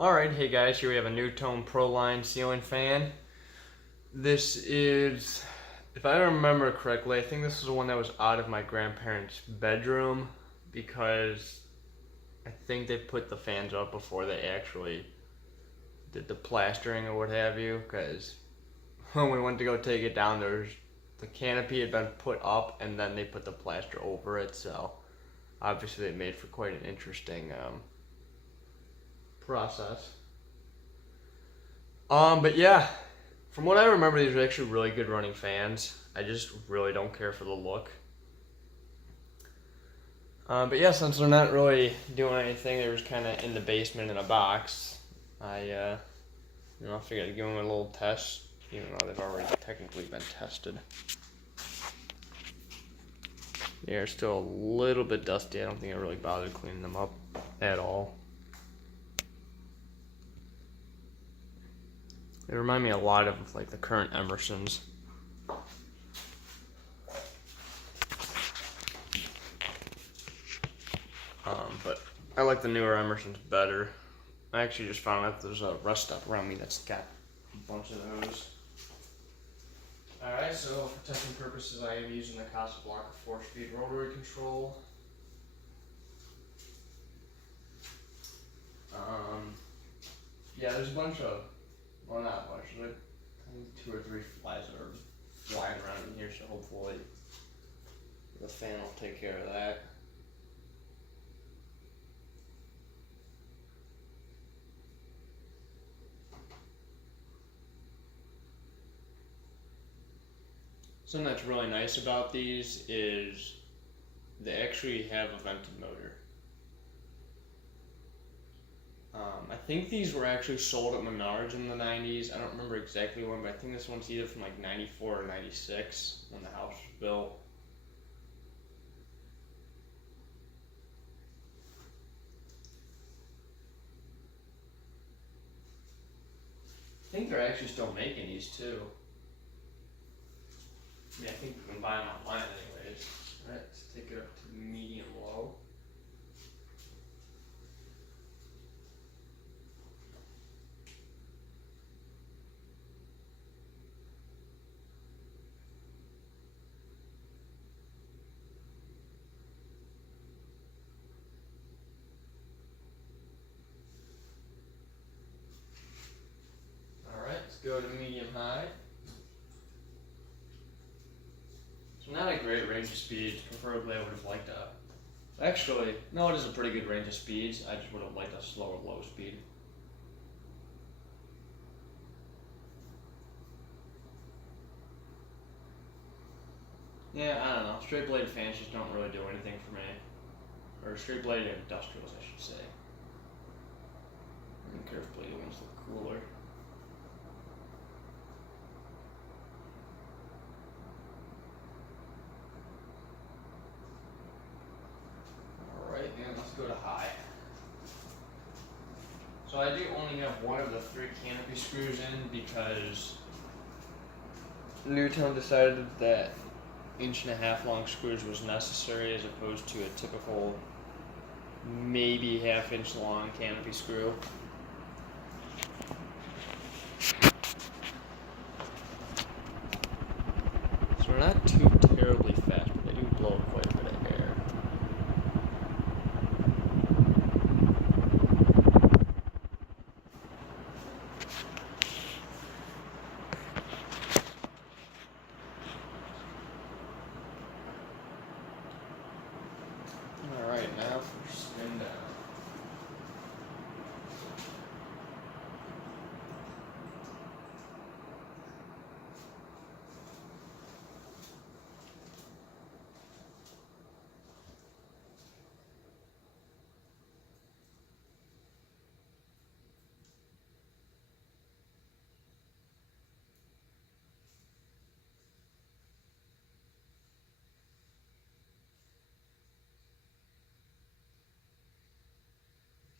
Alright, hey guys, here we have a NuTone Proline ceiling fan. This is, if I remember correctly, I think this is the one that was out of my grandparents' bedroom because I think they put the fans up before they actually did the plastering or what have you, because when we went to go take it down, the canopy had been put up and then they put the plaster over it, so obviously it made for quite an interesting process. But yeah, from what I remember, these are actually really good running fans. I just really don't care for the look. But yeah, since they're not really doing anything, they're just kind of in the basement in a box. I figured I'd give them a little test, even though they've already technically been tested. They're still a little bit dusty. I don't think I really bothered cleaning them up at all. They remind me a lot of like the current Emersons. But I like the newer Emersons better. I actually just found out there's a rest stop around me that's got a bunch of those. Alright, so for testing purposes, I am using the Casablanca 4-speed rotary control. Yeah, there's a bunch of, well, not a bunch, there's like I think 2 or 3 flies that are flying around in here, so hopefully the fan will take care of that. Something that's really nice about these is they actually have a vented motor. I think these were actually sold at Menards in the 90s. I don't remember exactly when, but I think this one's either from like 94 or 96 when the house was built. I think they're actually still making these too. I mean, I think you can buy them online anyways. Alright, let's take it up to medium low. Alright, let's go to medium high. So not a great range of speeds. Preferably I would have liked a... Actually, no, it is a pretty good range of speeds. I just would have liked a slower low speed. Yeah, I don't know. Straight blade fans just don't really do anything for me. Or straight blade industrials, I should say. And curved blade ones look cooler. Alright, and let's go to high. So I do only have one of the 3 canopy screws in because NuTone decided that 1.5-inch long screws was necessary as opposed to a typical maybe 1/2-inch long canopy screw. So we're not too terribly fast, but they do blow quite a bit of air. Alright, now for spin down.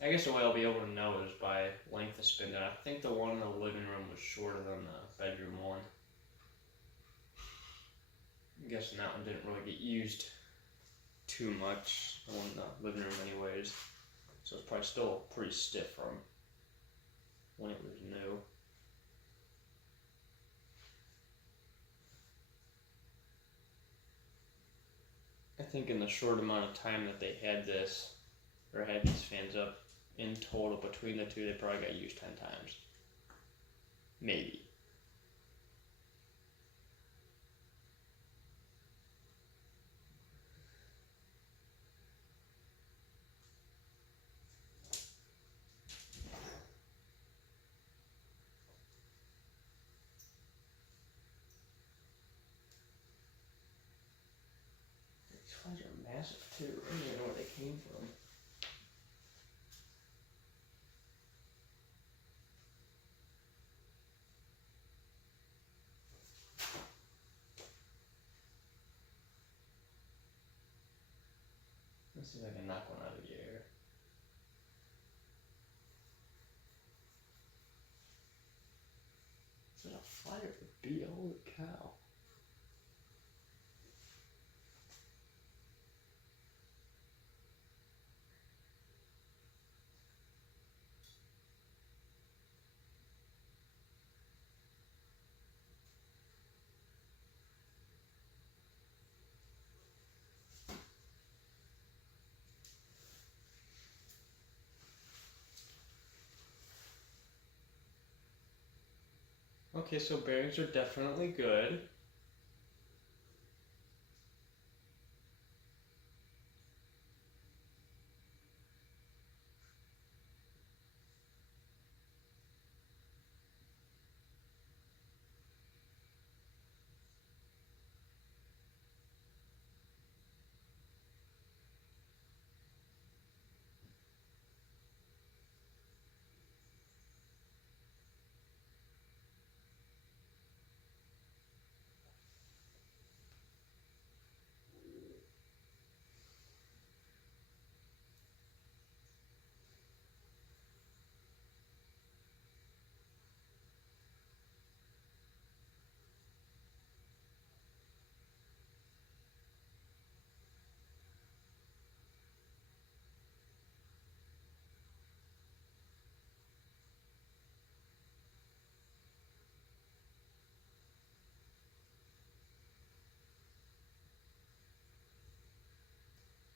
I guess the way I'll be able to know is by length of spin down. I think the one in the living room was shorter than the bedroom one. I'm guessing that one didn't really get used too much, the one in the living room anyways. So it's probably still pretty stiff for them. when it was new. I think in the short amount of time that they had this, or had these fans up, in total between the two, they probably got used 10 times. Maybe. These flies are massive too. I don't even know where they came from. Let's see if I can knock one out of the air. Is that a fly or a bee? Holy cow. Okay, so bearings are definitely good.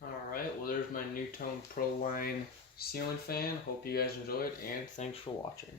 Alright, well there's my NuTone Proline ceiling fan. Hope you guys enjoyed, and thanks for watching.